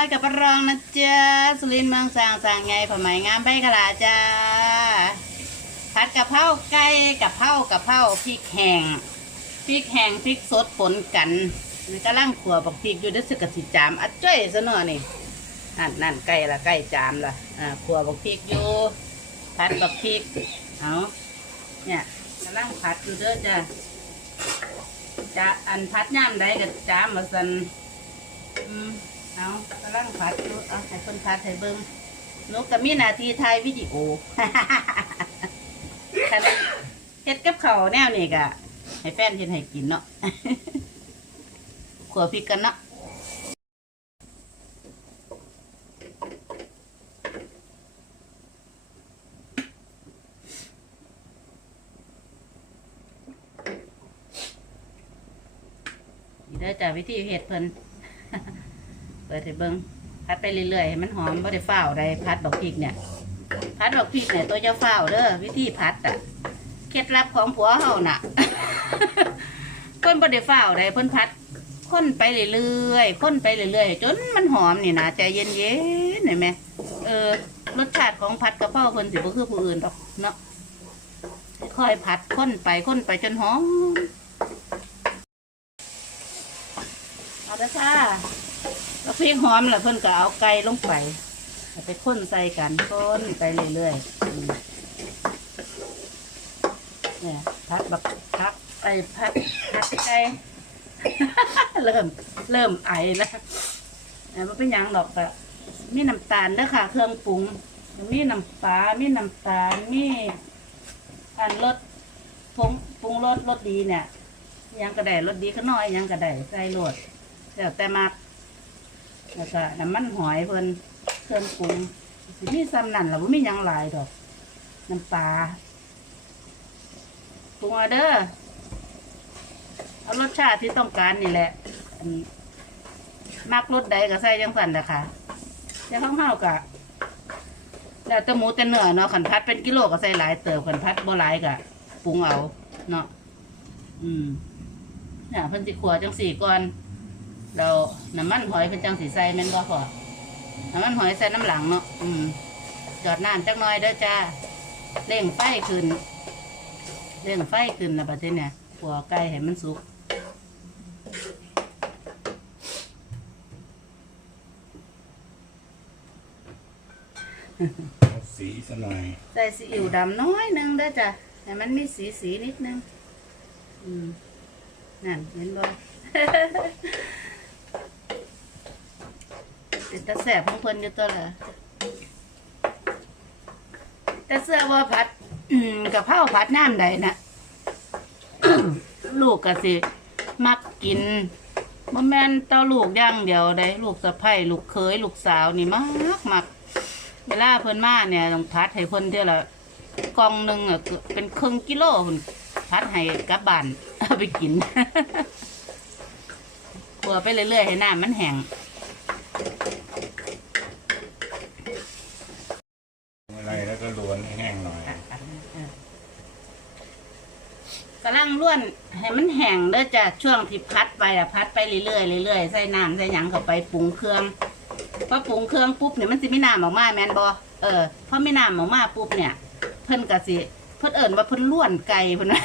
อยกับปลารองนะจ๊ะสุรินเมืองสางสางไงผ้าไหมงามใบกะลาจ้าผัดกะเพราไก่กะเพรากะเพราพริกแห้งพริกแห้งพริกสดปนกันนี่กำลังขัวบักพริกอยู่เด้อสึกกะสิจามอัดจ้อยซะหน่อยนี่นั่นนั่นไก่ละไก่จามละอ่าขัวบักพริกอยู่ผัดบักพริกเอาเนี่ยกำลังผัดอยู่เด้อจ้าจะอันผัดย่ามใดก็จามมาสันอืม เอากำลังผัดอยู่เอาให้คนผัดให้เบิ่งนกก็มีหนาที่ถ่ายวิดีโอ คันเฮ็ดกับเขาวแนวนี้ก็ให้แฟนเฮ็ดให้กินเนาะ ขัวพริกกันเนาะนี่เด้อจ้ะวิธีเฮ็ดเพิ่น เปิดให้เบิ่งพัดไปเรื่อยๆให้มันหอมบ่ได้ฟ้าวใดพัดดอกพริกเนี่ย พัดดอกพริกเนี่ยตัวจะฟ้าวเด้อวิธีพัดอะเคล็ดลับของผัวเฮาน่ะ เพิ่นบ่ได้ฟ้าวใดเพิ่นพัดคนไปเรื่อยๆคนไปเรื่อยๆจนมันหอมนี่นะใจเย็นๆเห็นไหมเออรสชาติของผัดกะเพราเพิ่นสิบ่คือผู้อื่นดอกเนาะค่อยๆผัดคนไปคนไปจนหอมเอาละค่ะแล้ว พริกหอมแล้วเพิ่นก็เอาไก่ลงไปเอาไปข้นใส่กันข้นไปเรื่อยๆอืมเนี่ยพัดบักพักไปพัดพัดไก่ เริ่มเริ่มไอแล้วแต่มันเป็นหยังดอกแต่มีน้ำตาลเด้อค่ะ เครื่องปรุง มีน้ำปลา มีน้ำตาล มีอันรสผงปรุงรสรสดีเนี่ยหยังกระไดรสดีข้างน้อยหยังกระไดใส่รสแล้วแต่มาก แล้วก็น้ำมันหอยเพิ่นเครื่องปรุงสิมีซ้ำนั่นหรอว่ามียังหลายดอก น้ำปลาปรุงเอาเด้อเอารสชาติที่ต้องการนี่แหละอันมักรสใดก็ใส่จังสันเด้อค่ะแต่ข้างเฮากะแล้วแต่หมูแต่เนื้อเนาะขันพัดเป็นกิโลก็ใส่หลายเติบขันพัดบ่หลายก็ปรุงเอา เนาะอืมเนี่ยเพิ่นสิขัวจังสี่ก่อน เราน้ำมันหอยเป็นจังสีใส่แม่นบ่พอน้ำมันหอยใส่น้ำหลังเนาะอืมจอดน้ำจักหน่อยเด้อจ้าเร่งไฟขึ้นเร่งไฟขึ้นนะประเทศเนี่ยขัวไก่ให้มันสุกเอาสีสักหน่อยใส่ซีอิ๊วดำน้อยหนึงเด้อจ้ะให้มันมีสีสีนิดนึงอืมนั่นเห็นบ่ เป็นตาแสบของเพิ่นอยู่ตัวละแต่เสื้อว่าผัดอืมกับข้าวผัดน้ำใดนะลูกก็สิ มักกินบ่แม่นเต้าลูกย่างเดียวได้ลูกสะใภ้ลูกเขยลูกสาวนี่มักมักเวลาเพิ่นมาเนี่ยต้องพัดให้เพิ่นเท่าละกองหนึ่งอะเป็นครึ่งกิโลพุ่นพัดให้กลับบ้านเอาไปกินขัวไปเรื่อยๆให้น้ำมันแห้ง อะไรแล้วก็ล้วนให้แห้งหน่อย กำลังล้ วนให้มันแห้งเด้อจ้ะช่วงที่พัดไปอะพัดไปเรื่อยๆเรื่อยๆใส่น้ำใส่หยังเข้าไปปรุงเครื่องพอปรุงเครื่องปุ๊บเนี่ยมันสิไม่น้ำออกมาแม่นบอเออพอไม่น้ำออกมาปุ๊บเนี่ย เพิ่นก็สิเพิ่นเอิ่นว่าเพิ่นล้วนไก่เพิ่นว่า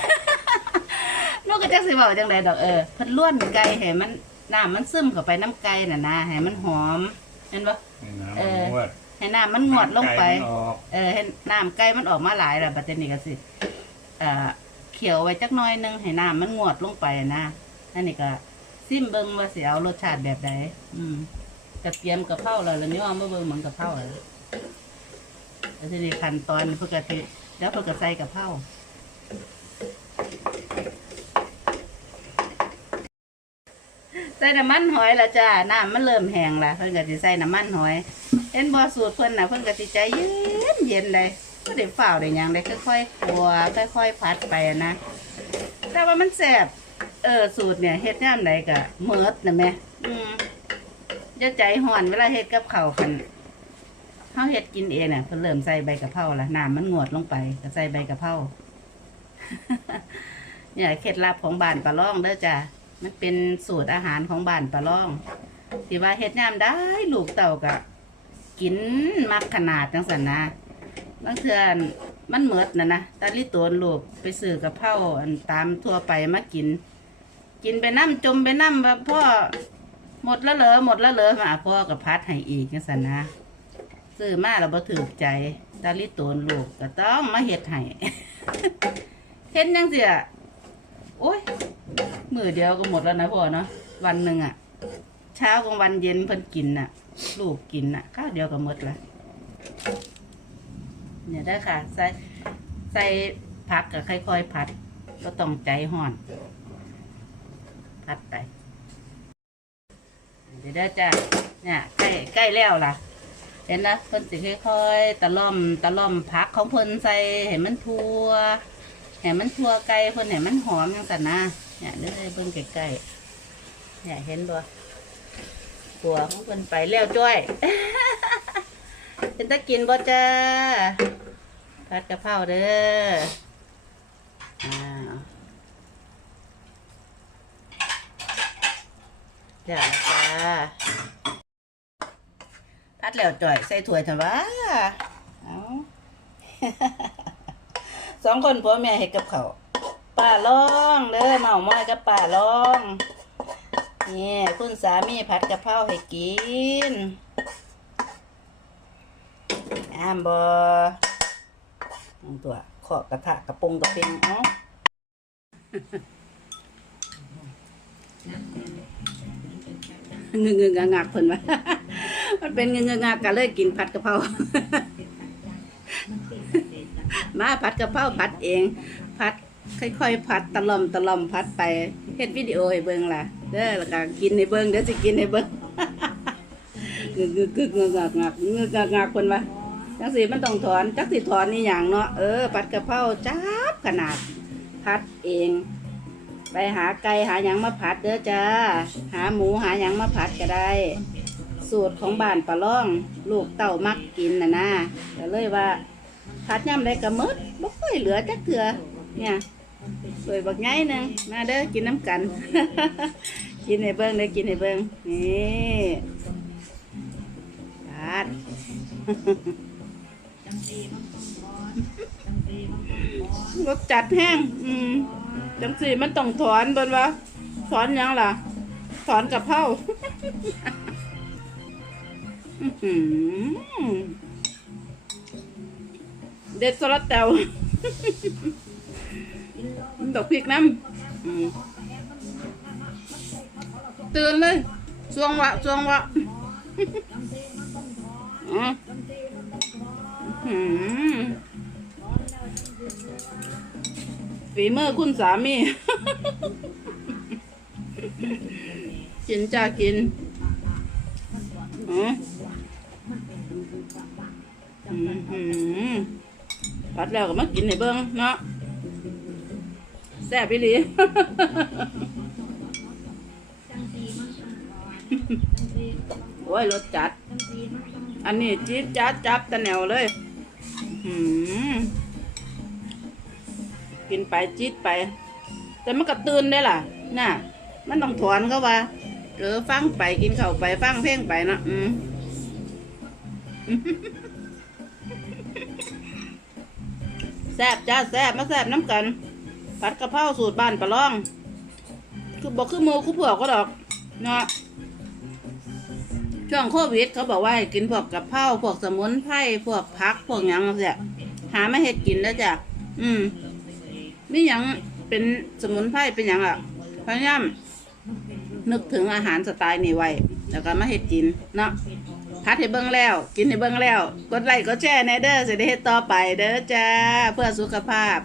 นกก็จักสิเว้าจังไดดอกเออเพิ่นล้วนไก่ให้มันน้ำมันซึมเข้าไปน้ำไก่น่ะนะให้มันหอมเห็นบ่ให้น้ำเออมันนวดให้น้ำมันงวดลงไปน้ำก่มันออกเออให้น้ำไก่มันออกมาหลายแล้วบัดนี้ก็สิเอ่อ เขียวไว้จักหน้อยหนึงให้น้ำมันงวดลงไปนะอันนี้ก็ซิมเบิ่งว่าสิเอารสชาติแบบใดอืมกระเทียมกระเพราแล้วแล้วนี่ว่ามาเบิ่งเหมือนกระเพราแล้วแล้วทีนี้ขั้นตอนเพิ่นก็สิแล้วเพิ่นก็ใส่กระเพราใส่น้ำมันหอยละจ้าน้ำมันเริ่มแห้งละเพิ่อนก็สิใส่น้ำมันหอยเห็นบ่สูตรเพิ่อนนะเพิ่อนก็สิใจเย็นเย็นเลย บ่ได้ฝ้าวได้หยังได้ค่อยๆคัวค่อยๆผัดไปนะ แต่ว่ามันแซ่บเออสูตรเนี่ยเฮ็ดยามใดก็เมิดนะแม่อืมย่าใจห่อนเวลาเฮ็ดกับเข้าวคันเฮาเฮ็ดกินเองน่ะเพิ่นเริ่มใส่ใบกะเพราละน้ำมันงวดลงไปก็ใส่ใบกะเพรา เนี่ยเคล็ดลับของบ้านปลาล่องเด้อจ้ะมันเป็นสูตรอาหารของบ้านปลาล่องที่ว่าเฮ็ดยามได้ลูกเต่าก็กินมักขนาดจังซั่นนะ บางเทื่อมันเหมิดนะนะตาลิโตนลูกไปซื้อกับเผาอันตามทั่วไปมากิน กินไปน้ำจมไปน้ำว่าพ่อหมดแล้วเหรอหมดแล้วเหรอมาพ่อกับพัดให้อีกจังซั่นนะซื้อมาแล้วบ่ถูกใจตาลิโตนลูกก็ต้องมาเฮ็ดให้เฮ็ดจังซี่อะโอ้ยมือเดียวก็หมดแล้วนะพ่อเนาะวันหนึ่งอะเช้ากลางวันเย็นเพิ่นกินน่ะ ลูกกินน่ะข้าวเดียวก็หมดละ เนี่ยได้อค่ะ ใส่ใส่ผักกับค่อยๆผัดก็ต้องใจห่อน ผัดไป เดี๋ยวได้อจ้ะเนี่ยใกล้ใกล้แล้วล่ะ เห็นนะเพิ่นสิค่อยๆตะล่อมตะล่อมผักของเพิ่นใส่ให้มันทั่วให้มันทั่วไก่เพิ่นให้มันหอมจังซั่นนะเนี่ยเด้อเบิ่งใกล้ๆเนี่ยเห็นบ่ตัวของเพิ่นไปแล้วจ้อย เป็นตะกินบ่จ้า ผัดกะเพราเด้ออ้าวเดี๋ยวจ้าพัดแล้วจ่อยใส่ถ้วยเถอะวะเอาสองคนผัวเมียเห็ดกับเขาป้าล่องเด้อเมาม้อยกับป้าล่องนี่คุณสามีผัดกะเพราให้กินอามบอ องตัวขอกระทะกระปงกระเปงเอ้าเงืงงักเพิ่นว่ามันเป็นเงืงๆงักๆก็เลยกินผัดกะเพรามาผัดกะเพราผัดเอง ผัดค่อยๆผัดตะล่อมตะล่อมผัดไปเฮ็ดวิดีโอให้เบิ่งล่ะเด้อแล้วก็กินให้เบิ่งเดี๋ยวสิกินให้เบิ่งงึกงึกงึกงึกงักงักงึกงักงักเพิ่นว่า จังสิมันต้องถอนจักสิถอนนี่หยังเนาะเออผัดกะเพราจับขนาดผัดเอง ไปหาไก่หาหยังมาผัดเด้อจ้าหาหมูหาหยังมาผัดก็ได้ สูตรของบ้านปลาล่อง ลูกเต่ามักกินนะนะก็เลยว่าผัดย่ำได้กระมดบ่ค่อยเหลือจักเถื่อเนี่ยสวยบักไงหนึ่งมาเด้อกินน้ำกัน กินให้เบิ้งเด้อกินให้เบิ้งนี่ผัด รสจัดแห้ง อืมจังสีมันต้องถอนบ่นวะถอนยังล่ะ ถอนกับเผาอื้อหือเด็ดสลัดแตวดอกพริกน้ำอืมตื่นเลยสวงวะสวงวะ ฝีมือคุณสามี กินจ้ากินอืมอืมปัดแล้วก็มากินให้เบิ้งเนาะแซ่บอีหลีโอ้ยรสจัด อันนี้จี๊ดจัดจับตะแนวเลย กินไปจิตไป แต่มันก็ตื่นได้ล่ะ น่ะ มันต้องถอนเขาว่าเออฟังไปกินเข้าไปฟังเพลงไปนะอืมแซบจ้าแซบมาแซบน้ำกัน ผัดกะเพราสูตรบ้านปลาล่อง คือบอกคือหมูคือเผือกก็ดอก เนาะ ช่วงโควิด เขาบอกว่าให้กินพวกกะเพราพวกสมุนไพรพวกผักพวกหยังเสียหาไม่เห็ดกินแล้วจ้ะอืมนี่ยังเป็นสมุนไพรเป็นอย่างอะพยายามนึกถึงอาหารสไตล์นี้ไว้แล้วก็มาเฮ็ดกินเนาะพัดให้เบิ่งแล้ว กินให้เบิ่งแล้ว กดไลค์กดแชร์ในเด้อจะได้เฮ็ดต่อไปเด้อจ้าเพื่อสุขภาพ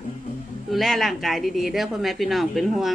ดูแลร่างกายดีๆ เด้อพ่อแม่พี่น้องเป็นห่วง